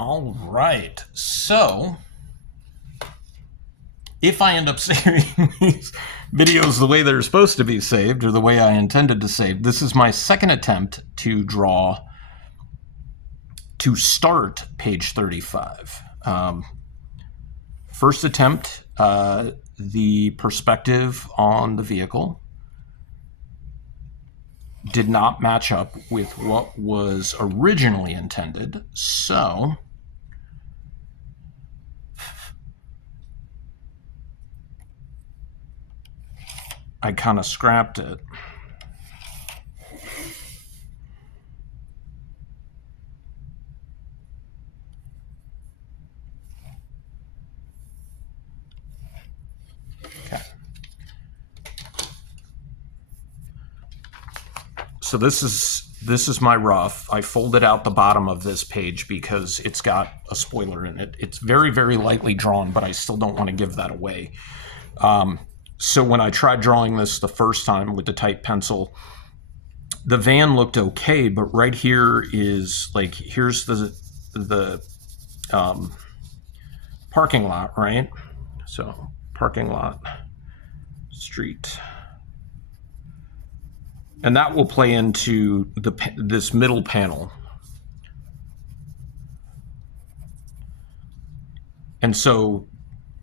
All right. So, if I end up saving these videos the way they're supposed to be saved, or the way I intended to save, this is my second attempt to draw to start page 35. First attempt, the perspective on the vehicle did not match up with what was originally intended, so I kind of scrapped it. Okay. So this is my rough. I folded out the bottom of this page because it's got a spoiler in it. It's very, very lightly drawn, but I still don't want to give that away. So when I tried drawing this the first time with the type pencil, the van looked okay, but right here is like, here's the parking lot, right? So parking lot, street. And that will play into this middle panel. And so,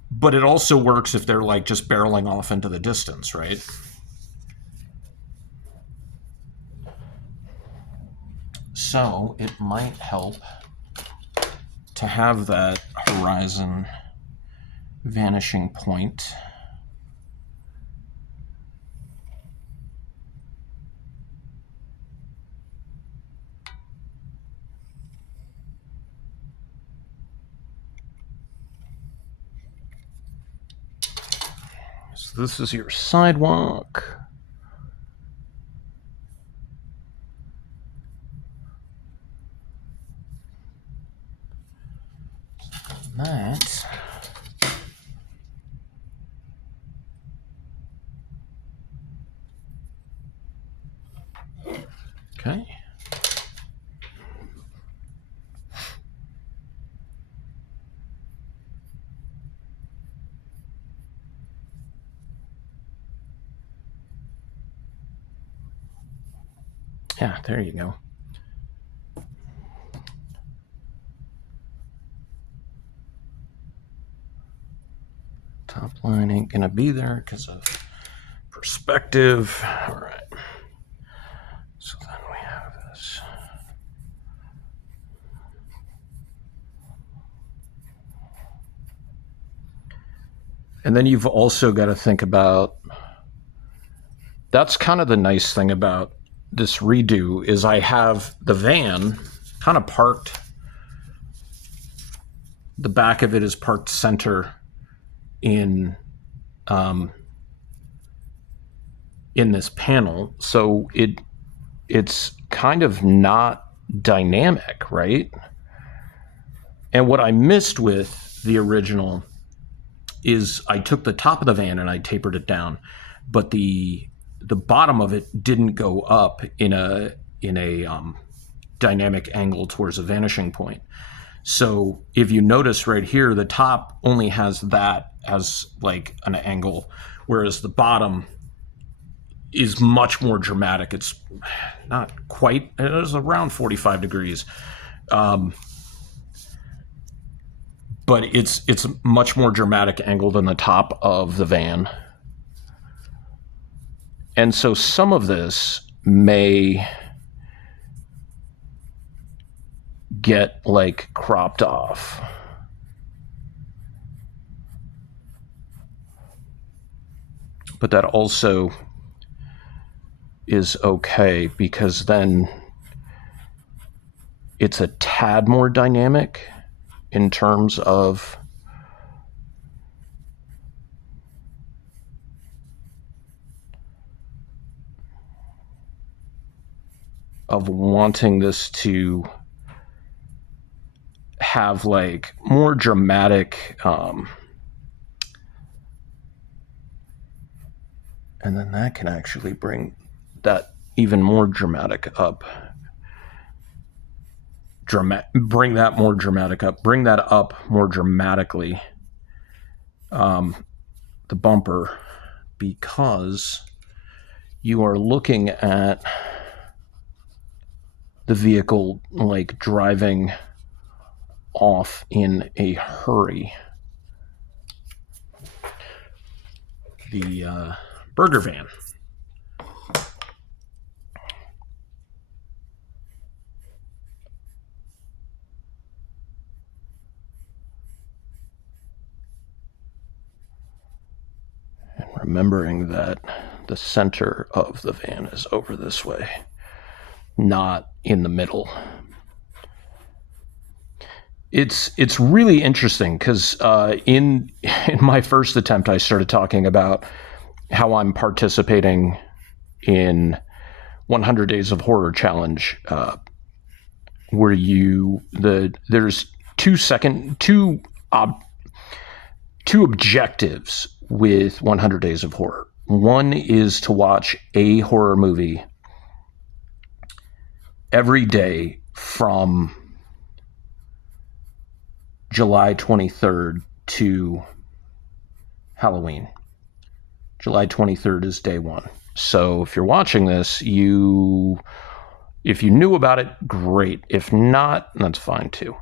but it also works if they're like just barreling off into the distance, right? So it might help to have that horizon vanishing point. So this is your sidewalk. That. Okay. Yeah, there you go. Top line ain't gonna be there because of perspective. All right. So then we have this. And then you've also got to think about, that's kind of the nice thing about this redo is I have the van kind of parked, the back of it is parked center in this panel, so it's kind of not dynamic, right? And what I missed with the original is I took the top of the van and I tapered it down, but the bottom of it didn't go up in a dynamic angle towards a vanishing point. So if you notice right here, the top only has that as like an angle, whereas the bottom is much more dramatic. It's not quite, it is around 45 degrees. But it's a much more dramatic angle than the top of the van. And so some of this may get like cropped off. But that also is okay because then it's a tad more dynamic in terms of wanting this to have like more dramatic and then that can actually bring that even more dramatic up bring that more dramatic up, bring that up more dramatically, the bumper, because you are looking at the vehicle like driving off in a hurry. The burger van. And remembering that the center of the van is over this way, not in the middle. It's really interesting because in my first attempt, I started talking about how I'm participating in 100 Days of Horror Challenge, where there's two objectives with 100 Days of Horror. One is to watch a horror movie every day from July 23rd to Halloween. July 23rd is day one. So if you're watching this, if you knew about it, great. If not, that's fine too.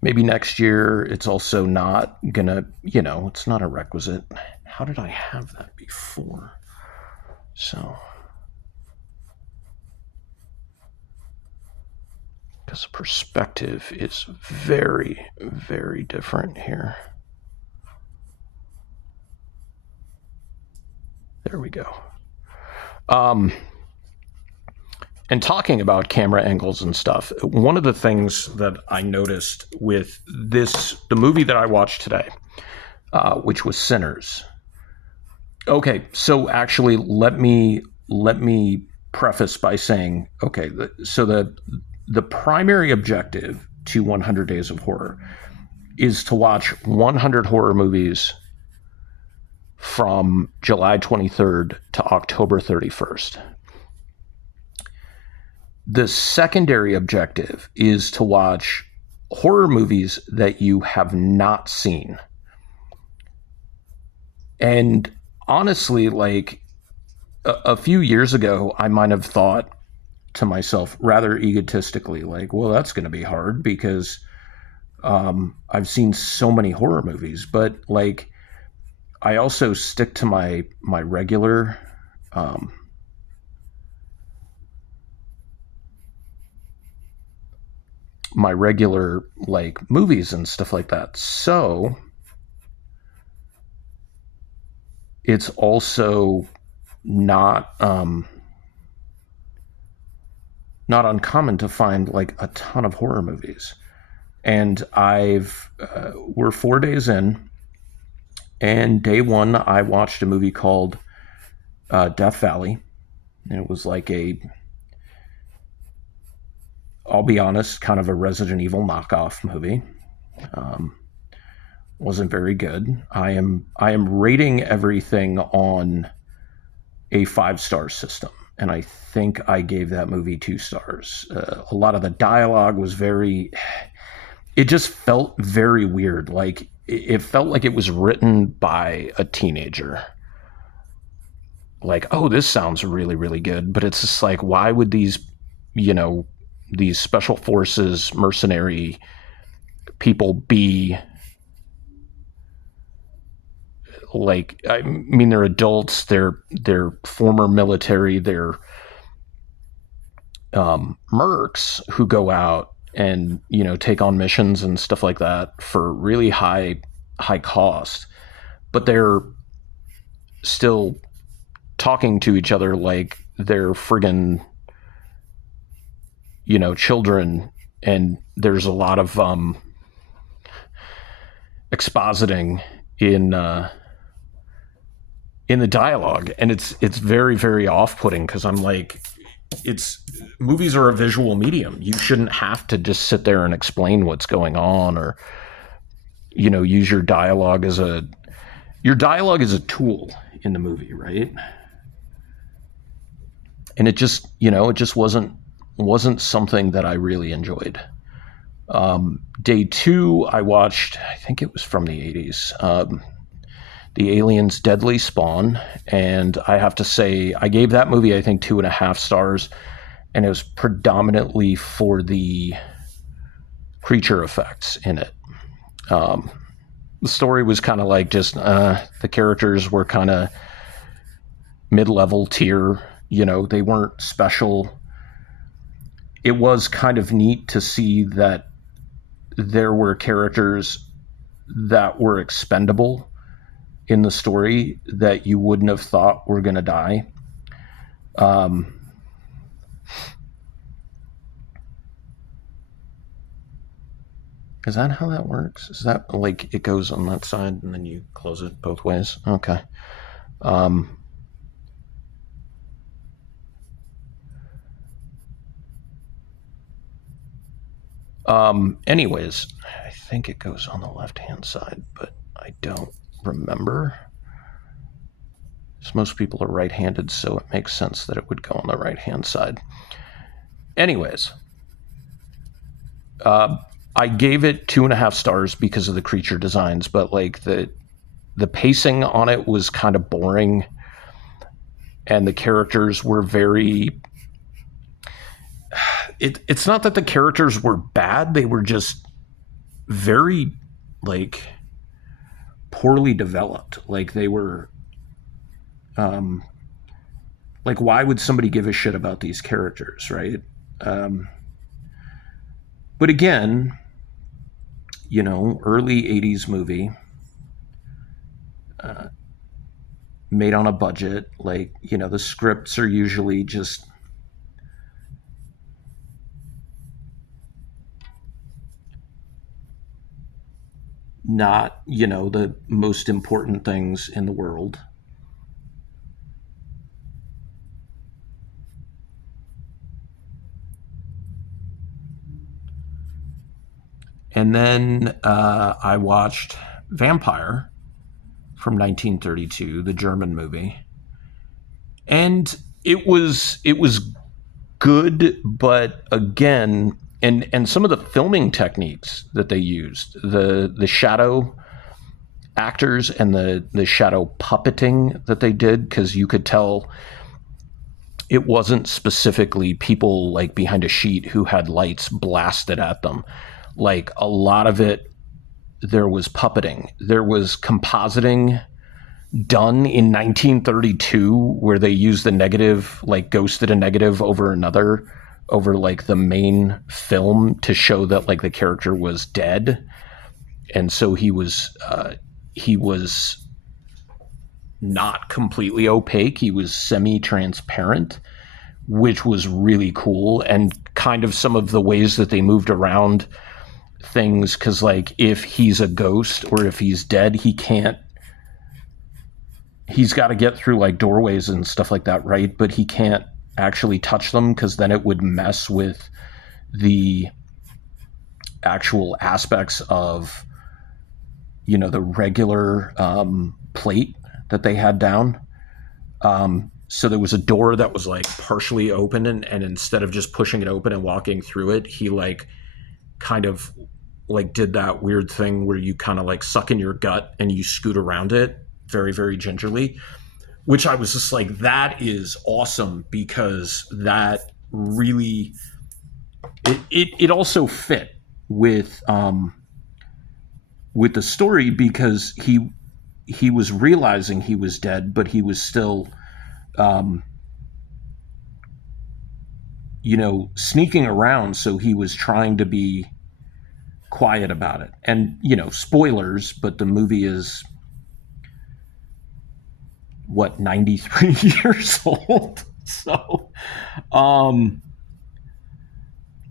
Maybe next year it's also not gonna, it's not a requisite. How did I have that before? So, because the perspective is very, very different here. There we go. And talking about camera angles and stuff, one of the things that I noticed with the movie that I watched today, which was Sinners. Okay, so actually, let me preface by saying, okay, so the primary objective to 100 Days of Horror is to watch 100 horror movies from July 23rd to October 31st. The secondary objective is to watch horror movies that you have not seen. And honestly, like a few years ago, I might have thought to myself rather egotistically, like, well, that's going to be hard because I've seen so many horror movies. But like, I also stick to my regular like movies and stuff like that. So it's also not uncommon to find like a ton of horror movies. And we're 4 days in, and day one I watched a movie called Death Valley. And it was like I'll be honest, kind of a Resident Evil knockoff movie. Wasn't very good. I am rating everything on a 5-star system, and I think I gave that movie 2 stars. A lot of the dialogue was it just felt very weird. Like it felt like it was written by a teenager. Like, oh, this sounds really, really good, but it's just like, why would these special forces mercenary people be like, I mean, they're adults, they're former military, they're mercs who go out and take on missions and stuff like that for really high cost, but they're still talking to each other like they're friggin' children. And there's a lot of expositing in the dialogue, and it's very, very off-putting, because I'm like, movies are a visual medium. You shouldn't have to just sit there and explain what's going on, or use your dialogue as a tool in the movie, right? And it just wasn't something that I really enjoyed. Day 2, I watched, I think it was from the 80s, The Aliens Deadly Spawn. And I have to say, I gave that movie, I think, 2.5 stars. And it was predominantly for the creature effects in it. The story was kind of like just, the characters were kind of mid-level tier. You know, they weren't special. It was kind of neat to see that there were characters that were expendable in the story that you wouldn't have thought were going to die. Is that how that works? Is that like it goes on that side and then you close it both ways? Okay. Anyways, I think it goes on the left-hand side, but I don't remember. Most people are right-handed, so it makes sense that it would go on the right-hand side. Anyways, I gave it 2.5 stars because of the creature designs, but like the pacing on it was kind of boring, and the characters were very. It's not that the characters were bad; they were just very like poorly developed. Like they were. Like, why would somebody give a shit about these characters, right? But again, you know, early 80s movie, made on a budget. Like, you know, the scripts are usually just not, you know, the most important things in the world. And then I watched Vampire from 1932, the German movie, and it was good, but again, and some of the filming techniques that they used, the shadow actors and the shadow puppeting that they did, because you could tell it wasn't specifically people like behind a sheet who had lights blasted at them. Like a lot of it, there was puppeting. There was compositing done in 1932 where they used the negative, like ghosted a negative over another, over like the main film to show that like the character was dead. And so he was not completely opaque. He was semi-transparent, which was really cool. And kind of some of the ways that they moved around things, because like if he's a ghost or if he's dead, he's got to get through like doorways and stuff like that, right? But he can't actually touch them because then it would mess with the actual aspects of, you know, the regular plate that they had down. So there was a door that was like partially open, and instead of just pushing it open and walking through it, he like kind of like did that weird thing where you kind of like suck in your gut and you scoot around it very, very gingerly, which I was just like, that is awesome, because that really, it also fit with the story, because he was realizing he was dead, but he was still, you know, sneaking around. So he was trying to be quiet about it. And, you know, spoilers, but the movie is, what, 93 years old? So,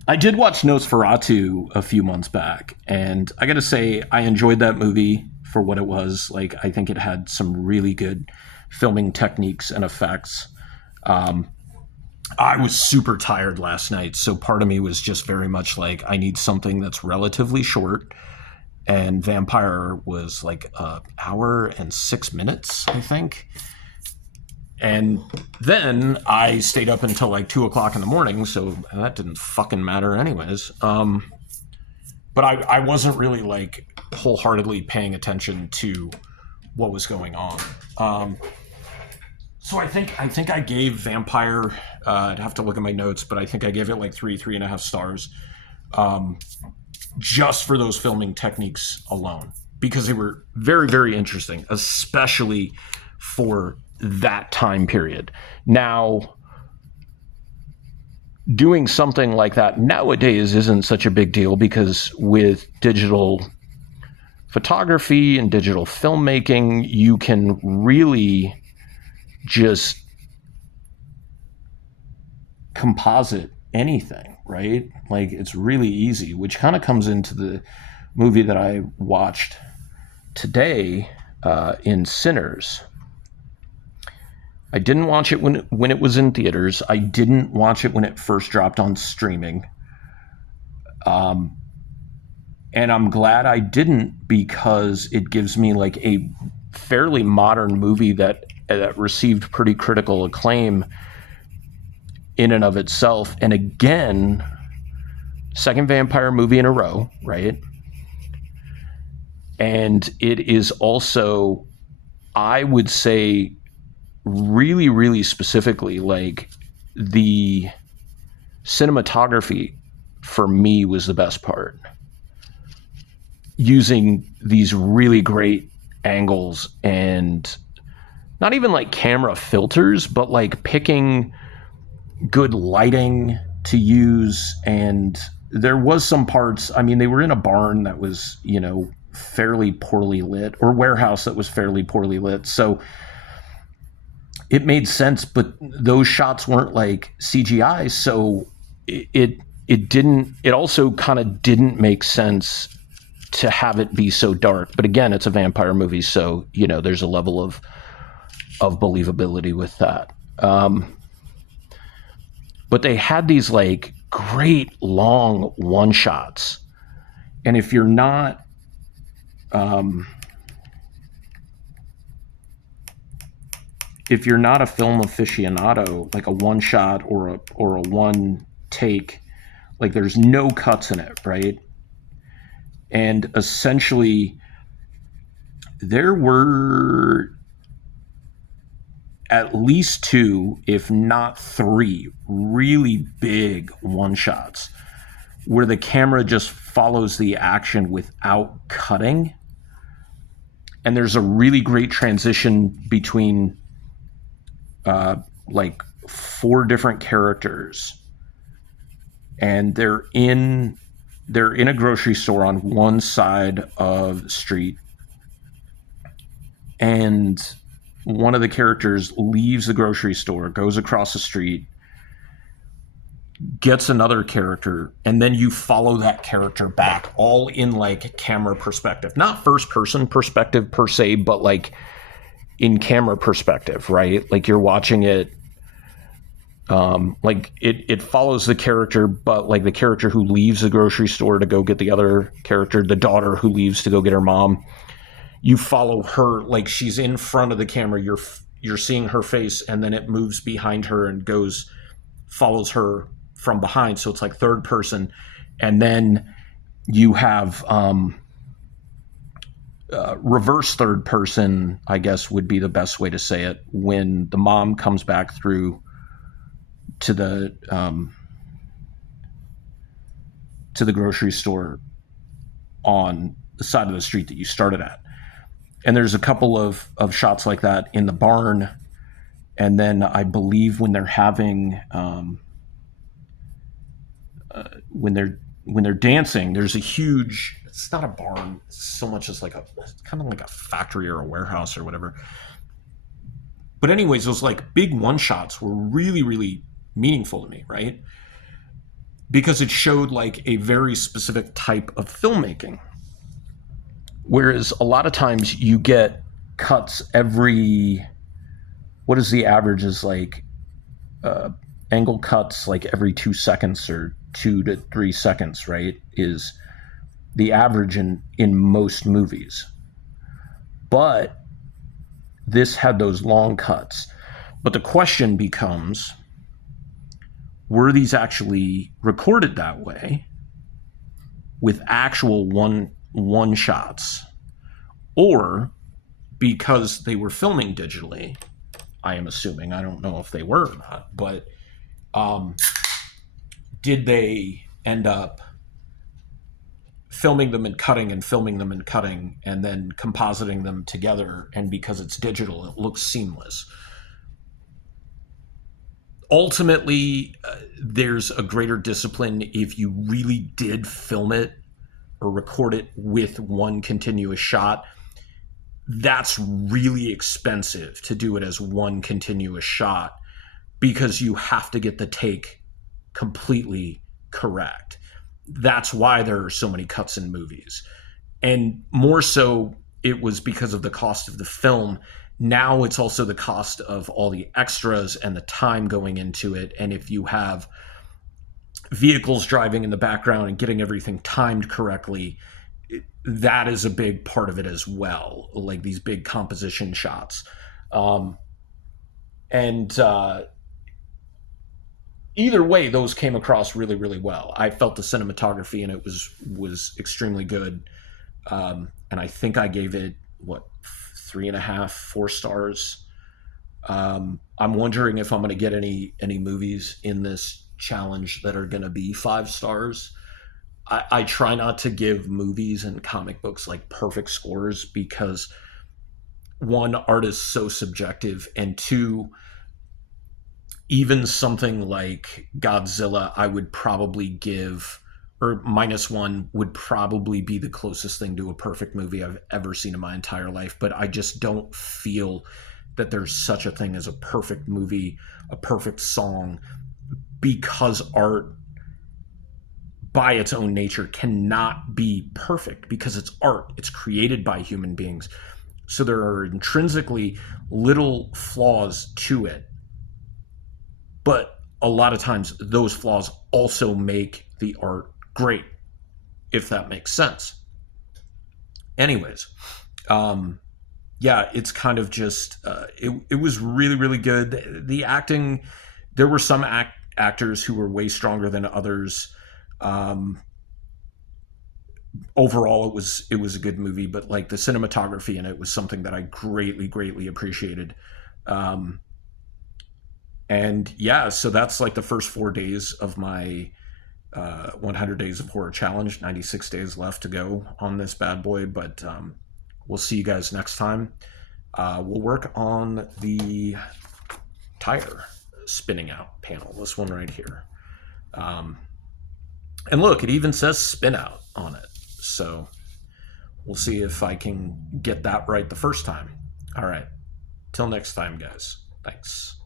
I did watch Nosferatu a few months back, and I gotta say, I enjoyed that movie for what it was. Like, I think it had some really good filming techniques and effects. I was super tired last night, so part of me was just very much like, I need something that's relatively short, and Vampire was like an hour and 6 minutes, I think. And then I stayed up until like 2 o'clock in the morning, so that didn't fucking matter anyways. but I wasn't really like wholeheartedly paying attention to what was going on. So I think I gave Vampire. I'd have to look at my notes, but I think I gave it like 3.5 stars, just for those filming techniques alone, because they were very, very interesting, especially for that time period. Now, doing something like that nowadays isn't such a big deal, because with digital photography and digital filmmaking, you can really just composite anything, right? Like, it's really easy, which kind of comes into the movie that I watched today, in Sinners. I didn't watch it when it was in theaters. I didn't watch it when it first dropped on streaming. And I'm glad I didn't, because it gives me like a fairly modern movie that received pretty critical acclaim in and of itself. And again, second vampire movie in a row, right? And it is also, I would say, really, really specifically, like, the cinematography for me was the best part. Using these really great angles, and not even like camera filters, but like picking good lighting to use. And there was some parts, I mean, they were in a barn that was, fairly poorly lit, or warehouse that was fairly poorly lit. So it made sense, but those shots weren't like CGI. So it also kind of didn't make sense to have it be so dark. But again, it's a vampire movie, so there's a level of believability with that. But they had these like great long one shots, and if you're not a film aficionado, like a one shot or a one take, like, there's no cuts in it, right? And essentially, there were at least 2, if not 3, really big one-shots where the camera just follows the action without cutting. And there's a really great transition between like 4 different characters. And they're in a grocery store on one side of the street, and one of the characters leaves the grocery store, goes across the street, gets another character, and then you follow that character back, all in like camera perspective. Not first person perspective per se, but like in camera perspective, right? Like, you're watching it, like it follows the character, but like the character who leaves the grocery store to go get the other character, the daughter who leaves to go get her mom, you follow her, like, she's in front of the camera, you're seeing her face, and then it moves behind her and follows her from behind, so it's like third person. And then you have reverse third person, I guess would be the best way to say it, when the mom comes back through to the grocery store on the side of the street that you started at. And there's a couple of shots like that in the barn. And then I believe when they're having when they're dancing, there's a huge, it's not a barn so much as like it's kind of like a factory or a warehouse or whatever. But anyways, those like big one shots were really, really meaningful to me, right? Because it showed like a very specific type of filmmaking. Whereas a lot of times you get cuts every, what is the average, is like angle cuts like every 2 seconds or 2 to 3 seconds, right? Is the average in most movies. But this had those long cuts. But the question becomes, were these actually recorded that way? with actual one shots, or because they were filming digitally, I am assuming, I don't know if they were or not, but did they end up filming them and cutting and filming them and cutting and then compositing them together, and because it's digital, it looks seamless. Ultimately, there's a greater discipline if you really did film it or record it with one continuous shot. That's really expensive to do it as one continuous shot, because you have to get the take completely correct. That's why there are so many cuts in movies. And more so, it was because of the cost of the film. Now it's also the cost of all the extras and the time going into it. And if you have vehicles driving in the background and getting everything timed correctly, that is a big part of it as well, like these big composition shots. And either way, those came across really, really well. I felt the cinematography in it was extremely good. And I think I gave it, 3.5, 4 stars. I'm wondering if I'm going to get any movies in this challenge that are going to be 5 stars. I try not to give movies and comic books like perfect scores, because one, art is so subjective, and two, even something like Godzilla, I would probably give, or -1 would probably be the closest thing to a perfect movie I've ever seen in my entire life. But I just don't feel that there's such a thing as a perfect movie, a perfect song, because art by its own nature cannot be perfect, because it's art. It's created by human beings. So there are intrinsically little flaws to it. But a lot of times those flaws also make the art great, if that makes sense. Anyways, yeah, it's kind of just, it was really, really good. The acting, there were some actors who were way stronger than others. Overall, it was a good movie, but like the cinematography in it was something that I greatly appreciated. And yeah, so that's like the first 4 days of my 100 Days of Horror Challenge. 96 days left to go on this bad boy, but we'll see you guys next time. We'll work on the tire spinning out panel, this one right here. And look, it even says spin out on it. So we'll see if I can get that right the first time. All right. Till next time, guys. Thanks.